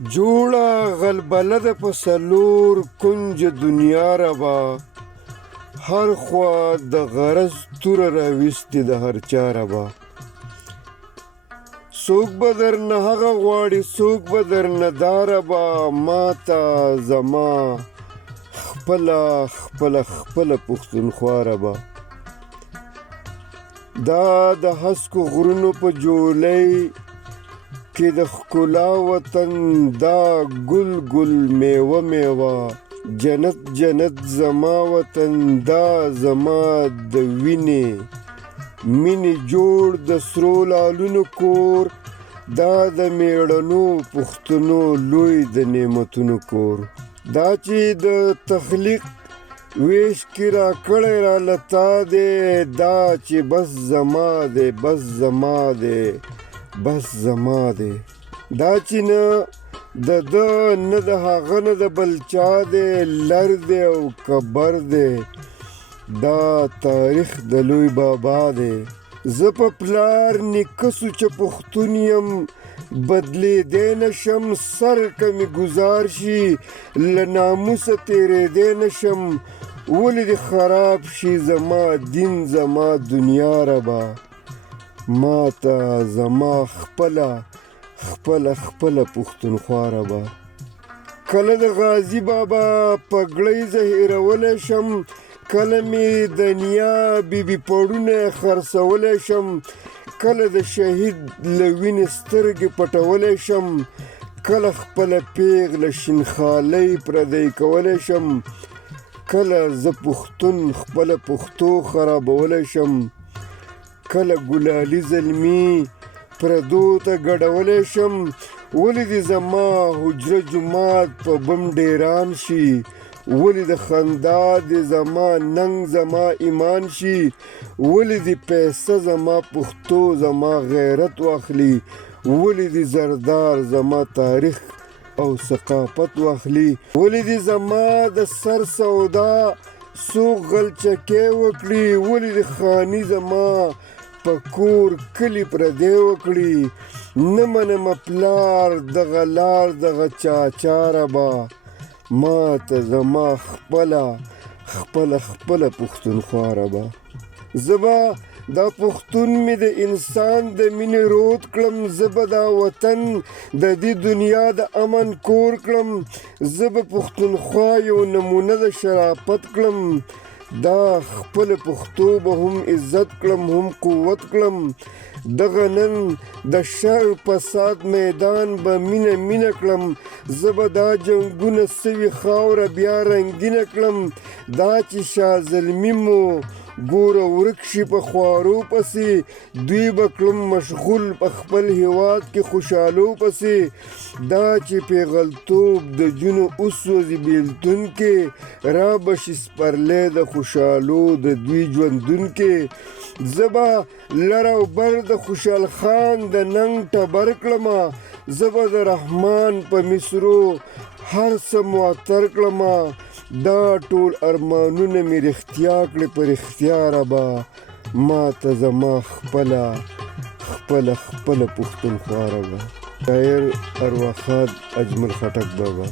جوړه غلبله ده په څلور کنج دنیا ربا، هر خوا د غرض توره راویستې د هر چا ربا. څوک به درنه هغه غواړي، څوک به درنه دا ربا، ماته زما خپله خپله خپله پښتونخوا ربا. دا د هسکو غرونو په جولۍ کې د ښکلا وطن، دا ګل ګل میوه میوه، جنت جنت زما وطن، دا زما د وینې مینې جوړ د سرو لالونو کور، دا د میړنو پښتنو لوی د نعمتونو کور. دا چې د تخلیق ویش کې راکړی رالتا دی، دا چې بس زما دی بس زما دی بس زما دی. دا چې نه د ده نه د هغه نه د بل چا دی، لر دی او کبر دی، دا تاریخ د لوی بابا دی. زه په پلار نیکه سوچه پښتون یم، بدلېدی نشم، سر که مې ګزار شي له ناموسه تېرېدی نشم. ولې دې خراب شي زما دین زما دنیا ربا، ماته زما خپله خپله خپله پښتونخوا ربا. کله د غازي بابا پګړۍ زه هېرولی شم، کله مې د نیا بیبي پړونه خرڅولی شم، کله د شهید له وینې سترګې پټولی شم، کله خپله پیغله شینخالۍ پردی کولی شم، کله زه پښتون خپله پښتو خرابولی شم، کله ګلالي زلمي پردو ته ګډولی شم. ولې دې زما حجره جومات په بم ډیران شي، ولې د خندا دې زما ننګ زما ایمان شي، ولې دې پیسه زما پښتو زما غیرت واخلي، ولې دې زردار زما تاریخ او ثقافت واخلي، ولې دې زما د سر سودا څوک غلچکې وکړي، ولې دې خاني زما په کور کلي پردی وکړي. نه منمه پلار دغه لار دغه چاچا ربا، ماته زما خپله خپله خپله پښتونخوا ربا. زه به دا پښتون مې د انسان د مینې رود کړم، زه به دا وطن د دې دنیا د امن کور کړم، زه به پښتونخوا یو نمونه د شرافت کړم، دا خپل پښتو به هم عزت کړم هم قوت کړم. دغه نن د شر فساد میدان به مینه مینه کړم، زه به دا جنګونه سوي خاوره بیا رنګینه کړم. دا چې شاه زلمي مو ګوره ورک شي په خوارو پسې، دوی به کړم مشغول په خپل هیواد کې خوشحالو پسې. دا چې پیغلتوب د جونو وسوځي بیلتون کې، را به شي سپرلی د خوشحالو د دوی ژوندون کې. زه به لر او بر د خوشحال خان د ننګ ټبر کړمه، زه به د رحمان په مصرو هر څه معطر کړمه. دا ټول ارمانونه مې رښتیا کړې په رښتیا ربا، ماته زما خپله خپله خپله پښتونخوا ربا. شاعر ارواښاد اجمل خټک بابا.